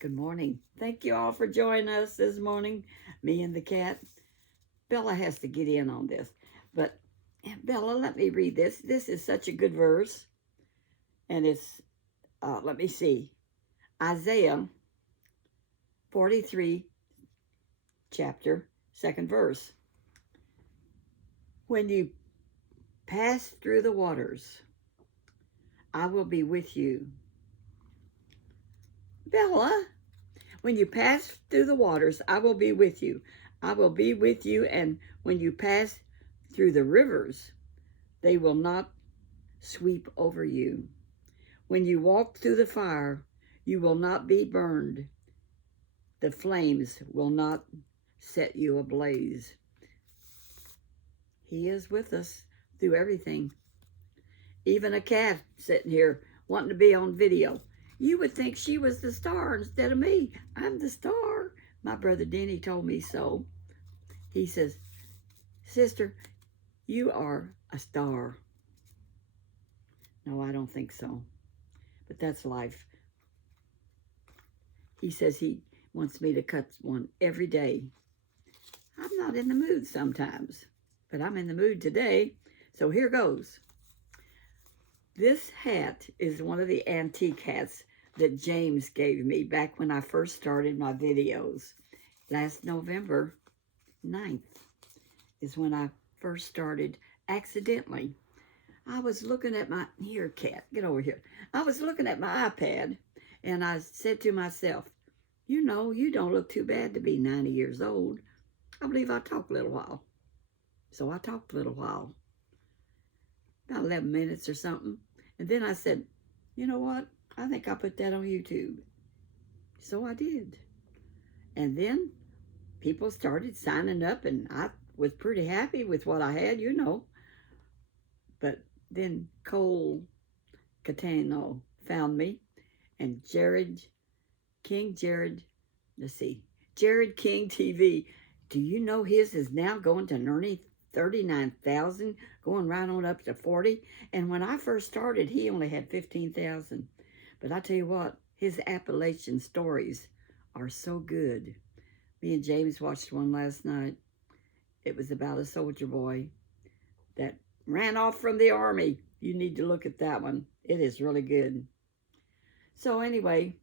Good morning. Thank you all for joining us this morning, me and the cat. Bella has to get in on this. But Bella, let me read this. This is such a good verse. And it's, let me see, Isaiah 43, chapter, second verse. When you pass through the waters, I will be with you. Bella, when you pass through the waters, I will be with you. I will be with you, and when you pass through the rivers, they will not sweep over you. When you walk through the fire, you will not be burned. The flames will not set you ablaze. He is with us through everything. Even a cat sitting here wanting to be on video. You would think she was the star instead of me. I'm the star. My brother Denny told me so. He says, sister, you are a star. No, I don't think so. But that's life. He says he wants me to cut one every day. I'm not in the mood sometimes, but I'm in the mood today. So here goes. This hat is one of the antique hats that James gave me back when I first started my videos. Last November 9th is when I first started accidentally. I was looking at my, here cat, get over here. I was looking at my iPad and I said to myself, you know, you don't look too bad to be 90 years old. I believe I talked a little while. So I talked a little while, about 11 minutes or something. And then I said, you know what? I think I'll put that on YouTube. So I did. And then people started signing up and I was pretty happy with what I had, you know. But then Cole Catano found me and Jared King TV. Do you know his is now going to nearly 39,000, going right on up to 40? And when I first started, he only had 15,000. But I tell you what, his Appalachian stories are so good. Me and James watched one last night. It was about a soldier boy that ran off from the army. You need to look at that one. It is really good. So anyway,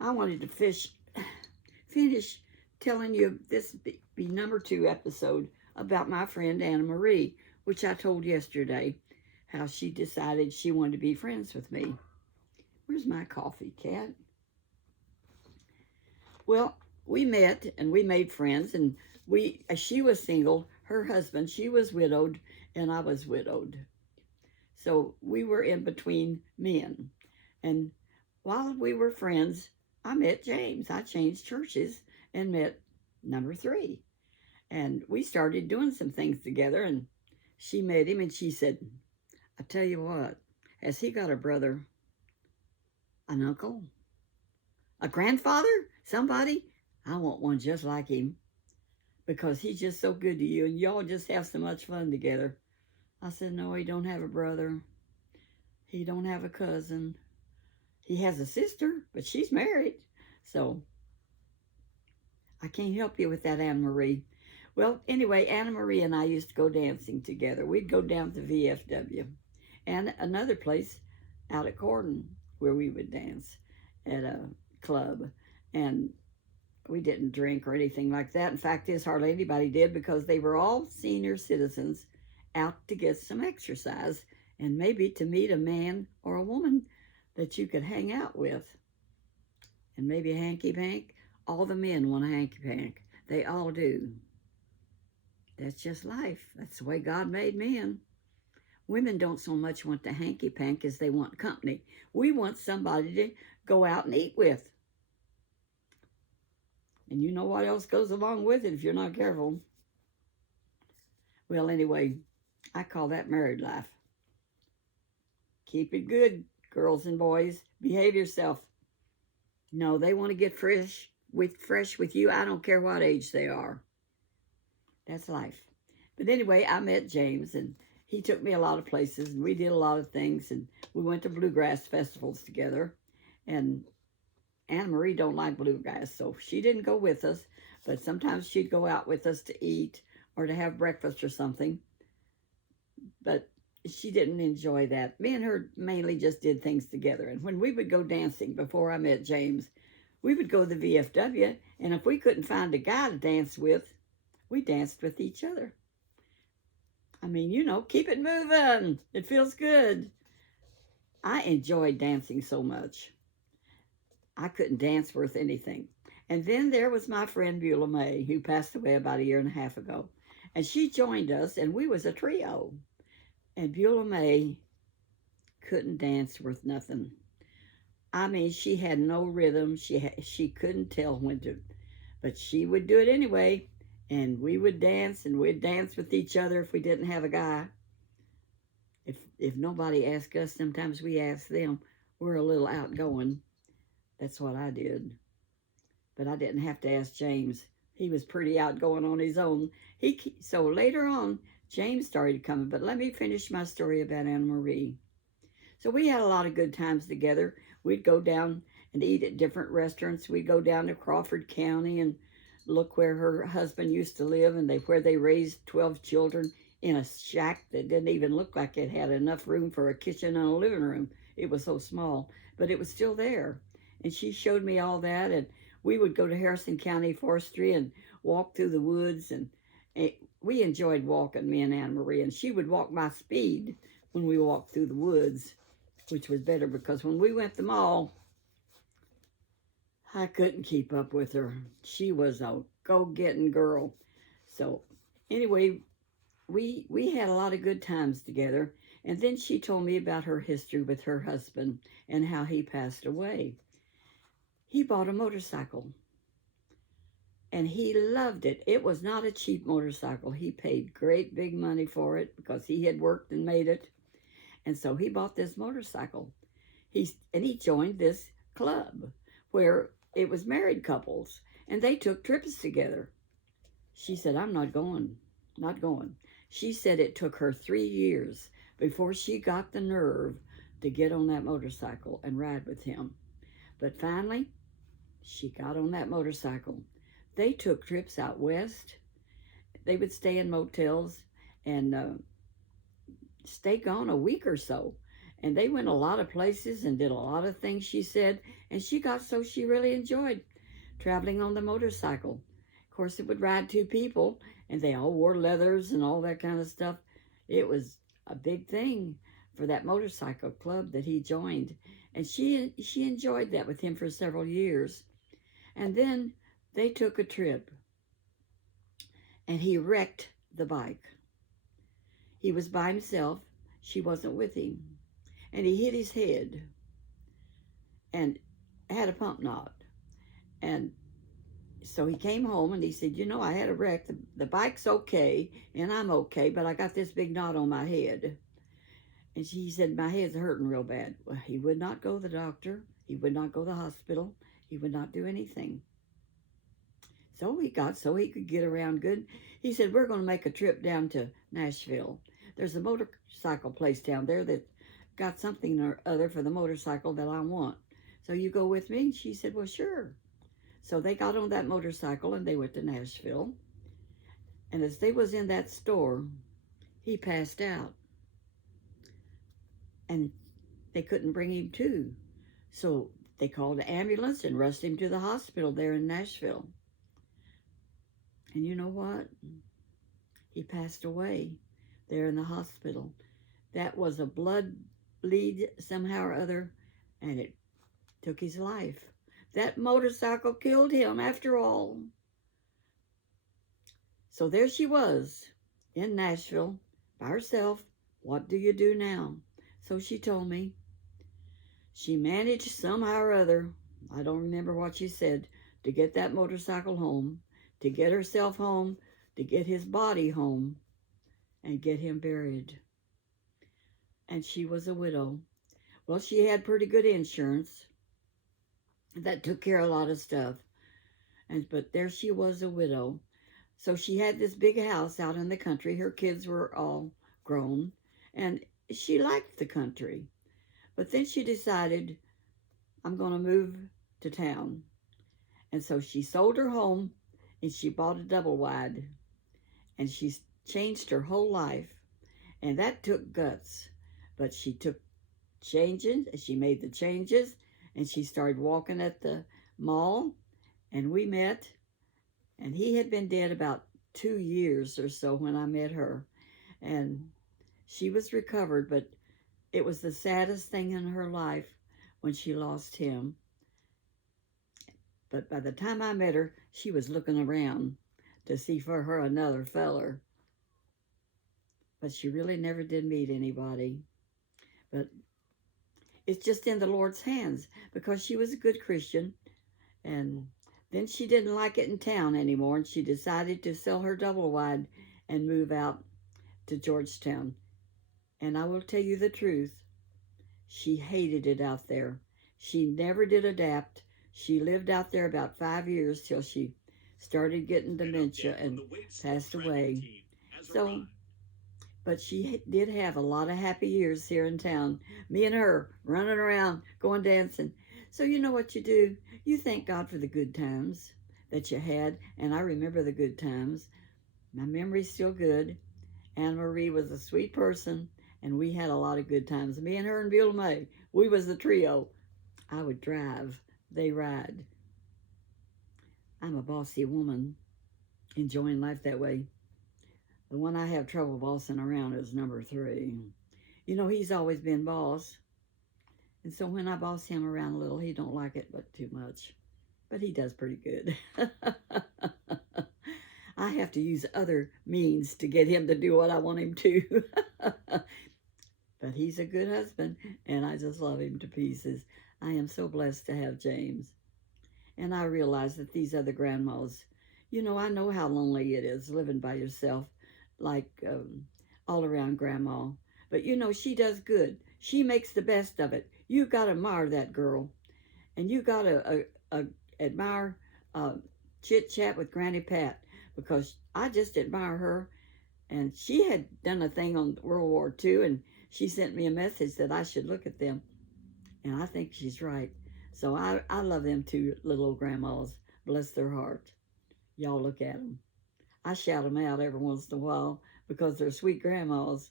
I wanted to finish telling you this be number 2 episode about my friend Anna Marie, which I told yesterday, how she decided she wanted to be friends with me. Where's my coffee, cat? Well, we met and we made friends, and she was single, her husband, she was widowed, and I was widowed. So we were in between men. And while we were friends, I met James. I changed churches and met number 3. And we started doing some things together, and she met him, and she said, I tell you what, has he got a brother, an uncle, a grandfather, somebody? I want one just like him because he's just so good to you, and y'all just have so much fun together. I said, no, he don't have a brother. He don't have a cousin. He has a sister, but she's married. So I can't help you with that, Anna Marie. Well, anyway, Anna Marie and I used to go dancing together. We'd go down to VFW and another place out at Corden where we would dance at a club. And we didn't drink or anything like that. In fact, hardly anybody did because they were all senior citizens out to get some exercise and maybe to meet a man or a woman that you could hang out with. And maybe a hanky-pank. All the men want a hanky-pank. They all do. That's just life. That's the way God made men. Women don't so much want the hanky-pank as they want company. We want somebody to go out and eat with. And you know what else goes along with it if you're not careful. Well, anyway, I call that married life. Keep it good, girls and boys. Behave yourself. No, they want to get fresh with you. I don't care what age they are. That's life. But anyway, I met James, and he took me a lot of places, and we did a lot of things, and we went to bluegrass festivals together. And Anna Marie don't like bluegrass, so she didn't go with us. But sometimes she'd go out with us to eat or to have breakfast or something. But she didn't enjoy that. Me and her mainly just did things together. And when we would go dancing before I met James, we would go to the VFW, and if we couldn't find a guy to dance with, we danced with each other. I mean, keep it moving. It feels good. I enjoyed dancing so much. I couldn't dance worth anything. And then there was my friend Beulah May, who passed away about a year and a half ago. And she joined us, and we was a trio. And Beulah May couldn't dance worth nothing. I mean, she had no rhythm. She couldn't tell when to, but she would do it anyway. And we would dance, and we'd dance with each other if we didn't have a guy. If nobody asked us, sometimes we asked them. We're a little outgoing. That's what I did. But I didn't have to ask James. He was pretty outgoing on his own. So later on, James started coming. But let me finish my story about Anna Marie. So we had a lot of good times together. We'd go down and eat at different restaurants. We'd go down to Crawford County and look where her husband used to live, and where they raised 12 children in a shack that didn't even look like it had enough room for a kitchen and a living room. It was so small, but it was still there. And she showed me all that, and we would go to Harrison County Forestry and walk through the woods, and we enjoyed walking, me and Anna Marie, and she would walk my speed when we walked through the woods, which was better because when we went to the mall, I couldn't keep up with her. She was a go-getting girl. So anyway, we had a lot of good times together. And then she told me about her history with her husband and how he passed away. He bought a motorcycle, and he loved it. It was not a cheap motorcycle. He paid great big money for it because he had worked and made it. And so he bought this motorcycle. He joined this club where it was married couples, and they took trips together. She said, I'm not going. She said it took her 3 years before she got the nerve to get on that motorcycle and ride with him. But finally, she got on that motorcycle. They took trips out west. They would stay in motels and stay gone a week or so. And they went a lot of places and did a lot of things, she said. And she really enjoyed traveling on the motorcycle. Of course, it would ride 2 people, and they all wore leathers and all that kind of stuff. It was a big thing for that motorcycle club that he joined. And she enjoyed that with him for several years. And then they took a trip, and he wrecked the bike. He was by himself. She wasn't with him. And he hit his head and had a pump knot. And so he came home and he said, I had a wreck. The bike's okay and I'm okay, but I got this big knot on my head. And he said, my head's hurting real bad. Well, he would not go to the doctor. He would not go to the hospital. He would not do anything. So he could get around good. He said, we're going to make a trip down to Nashville. There's a motorcycle place down there that got something or other for the motorcycle that I want. So you go with me? And she said, well, sure. So they got on that motorcycle and they went to Nashville. And as they was in that store, he passed out. And they couldn't bring him to. So they called an ambulance and rushed him to the hospital there in Nashville. And you know what? He passed away there in the hospital. That was a blood bleed somehow or other, and it took his life. That motorcycle killed him after all. So there she was in Nashville by herself. What do you do now? So she told me. She managed somehow or other, I don't remember what she said, to get that motorcycle home, to get herself home, to get his body home, and get him buried. And she was a widow. Well, she had pretty good insurance that took care of a lot of stuff. But there she was, a widow. So she had this big house out in the country. Her kids were all grown, and she liked the country. But then she decided, I'm going to move to town. And so she sold her home and she bought a double wide and she changed her whole life. And that took guts. But she took changes, she made the changes, and she started walking at the mall. And we met, and he had been dead about 2 years or so when I met her. And she was recovered, but it was the saddest thing in her life when she lost him. But by the time I met her, she was looking around to see for her another feller. But she really never did meet anybody. But it's just in the Lord's hands because she was a good Christian. And then she didn't like it in town anymore, and she decided to sell her double wide and move out to Georgetown. And I will tell you the truth, she hated it out there. She never did adapt. She lived out there about 5 years till she started getting dementia and passed away. So, but she did have a lot of happy years here in town. Me and her running around, going dancing. So you know what you do? You thank God for the good times that you had. And I remember the good times. My memory's still good. Anne Marie was a sweet person, and we had a lot of good times. Me and her and Beulah May, we was the trio. I would drive, they ride. I'm a bossy woman, enjoying life that way. The one I have trouble bossing around is number 3. You know, he's always been boss. And so when I boss him around a little, he don't like it but too much. But he does pretty good. I have to use other means to get him to do what I want him to. But he's a good husband, and I just love him to pieces. I am so blessed to have James. And I realize that these other grandmas, you know, I know how lonely it is living by yourself, like all around grandma. But, you know, she does good. She makes the best of it. You got to admire that girl. And you got to admire chit-chat with Granny Pat, because I just admire her. And she had done a thing on World War II, and she sent me a message that I should look at them. And I think she's right. So I love them two little old grandmas. Bless their heart. Y'all look at them. I shout them out every once in a while because they're sweet grandmas.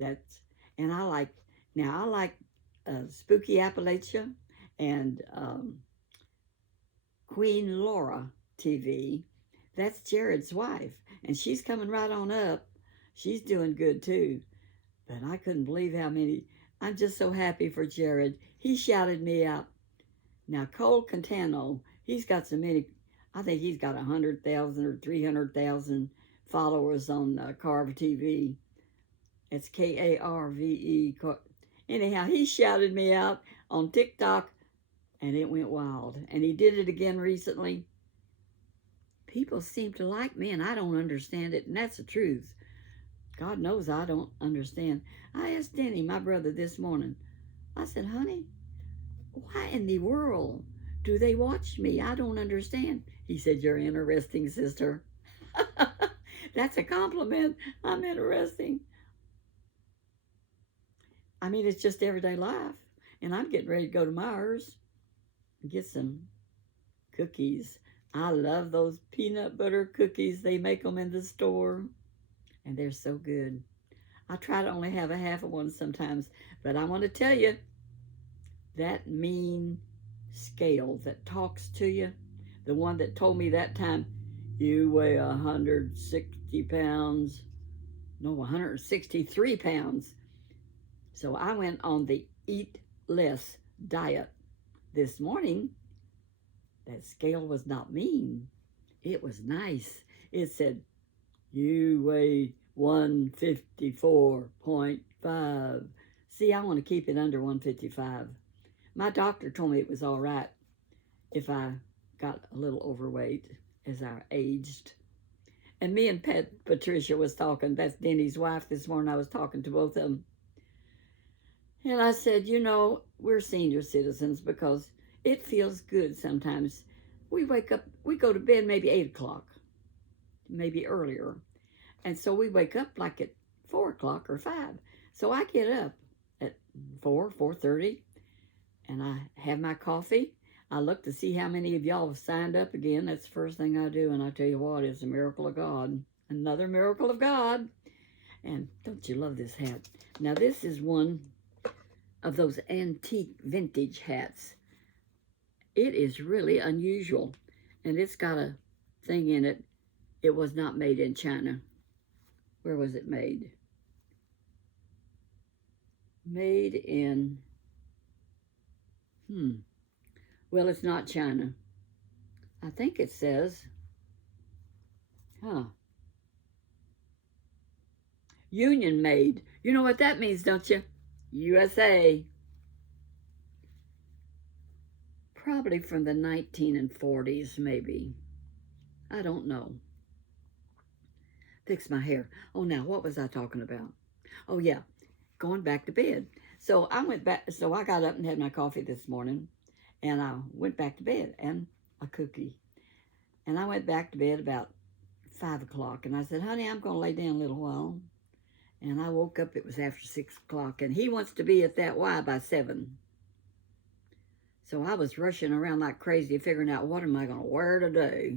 And I like Spooky Appalachia and Queen Laura TV. That's Jared's wife, and she's coming right on up. She's doing good too. But I couldn't believe how many. I'm just so happy for Jared. He shouted me out. Now, Cole Cantano, he's got so many. I think he's got 100,000 or 300,000 followers on Carve TV. It's Karve. Anyhow, he shouted me out on TikTok, and it went wild. And he did it again recently. People seem to like me, and I don't understand it, and that's the truth. God knows I don't understand. I asked Denny, my brother, this morning. I said, honey, why in the world do they watch me? I don't understand. He said, you're interesting, sister. That's a compliment. I'm interesting. I mean, it's just everyday life. And I'm getting ready to go to Myers and get some cookies. I love those peanut butter cookies. They make them in the store, and they're so good. I try to only have a half of one sometimes, but I want to tell you, that mean scale that talks to you, the one that told me that time, you weigh 160 pounds, no, 163 pounds. So I went on the eat less diet this morning. That scale was not mean. It was nice. It said, you weigh 154.5. See, I want to keep it under 155. My doctor told me it was all right if I got a little overweight as I aged. And me and Patricia was talking, that's Denny's wife, this morning. I was talking to both of them. And I said, you know, we're senior citizens because it feels good sometimes. We wake up, we go to bed maybe 8 o'clock, maybe earlier. And so we wake up like at 4 o'clock or 5. So I get up at 4:30, and I have my coffee. I look to see how many of y'all have signed up again. That's the first thing I do, and I tell you what, it's a miracle of God. Another miracle of God. And don't you love this hat? Now, this is one of those antique vintage hats. It is really unusual, and it's got a thing in it. It was not made in China. Where was it made? Made in, well, it's not China. I think it says, Union made. You know what that means, don't you? USA. Probably from the 1940s, maybe. I don't know. Fix my hair. Oh, now, what was I talking about? Oh, yeah, going back to bed. So I got up and had my coffee this morning, and I went back to bed, and a cookie. And I went back to bed about 5 o'clock, and I said, honey, I'm going to lay down a little while. And I woke up, it was after 6 o'clock, and he wants to be at that Y by 7. So I was rushing around like crazy, figuring out what am I going to wear today.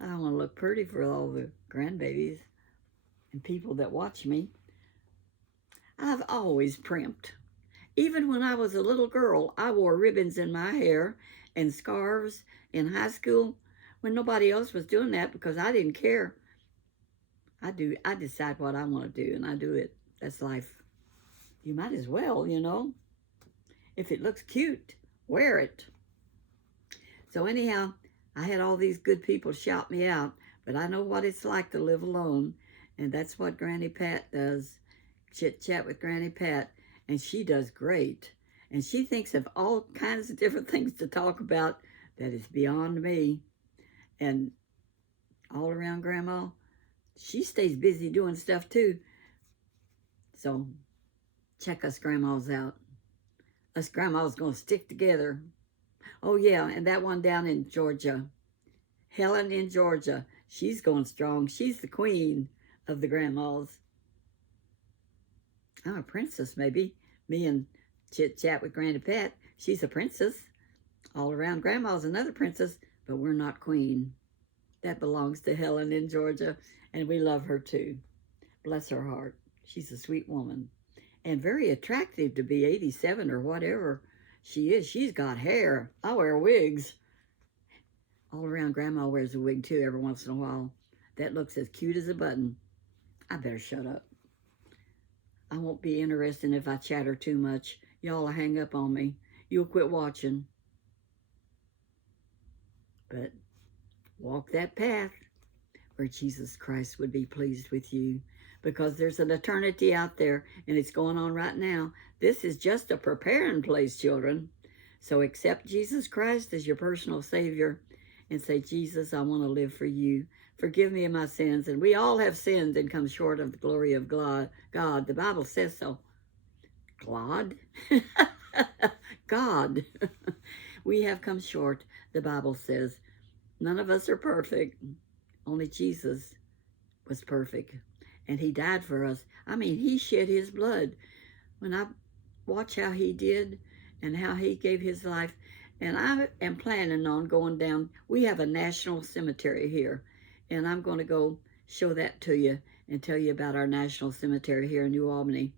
I want to look pretty for all the grandbabies and people that watch me. I've always primped. Even when I was a little girl, I wore ribbons in my hair and scarves in high school when nobody else was doing that because I didn't care. I decide what I want to do, and I do it. That's life. You might as well, you know. If it looks cute, wear it. So anyhow, I had all these good people shout me out, but I know what it's like to live alone, and that's what Granny Pat does. Chit-chat with Granny Pat, and she does great. And she thinks of all kinds of different things to talk about that is beyond me. And all around Grandma, she stays busy doing stuff too. So check us grandmas out. Us grandmas gonna stick together. Oh yeah, and that one down in Georgia, Helen in Georgia, she's going strong. She's the queen of the grandmas. I'm a princess, maybe. Me and chit-chat with Granny Pat, she's a princess. All around Grandma's another princess, but we're not queen. That belongs to Helen in Georgia, and we love her too. Bless her heart. She's a sweet woman and very attractive to be 87 or whatever she is. She's got hair. I wear wigs. All around Grandma wears a wig too every once in a while. That looks as cute as a button. I better shut up. I won't be interested if I chatter too much. Y'all will hang up on me. You'll quit watching. But walk that path where Jesus Christ would be pleased with you, because there's an eternity out there, and it's going on right now. This is just a preparing place, children. So accept Jesus Christ as your personal Savior and say, Jesus, I want to live for you. Forgive me of my sins. And we all have sinned and come short of the glory of God. The Bible says so. God? God. We have come short, the Bible says. None of us are perfect. Only Jesus was perfect. And he died for us. I mean, he shed his blood. When I watch how he did and how he gave his life, and I am planning on going down. We have a national cemetery here, and I'm going to go show that to you and tell you about our national cemetery here in New Albany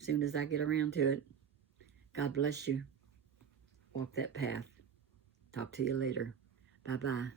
as soon as I get around to it. God bless you. Walk that path. Talk to you later. Bye-bye.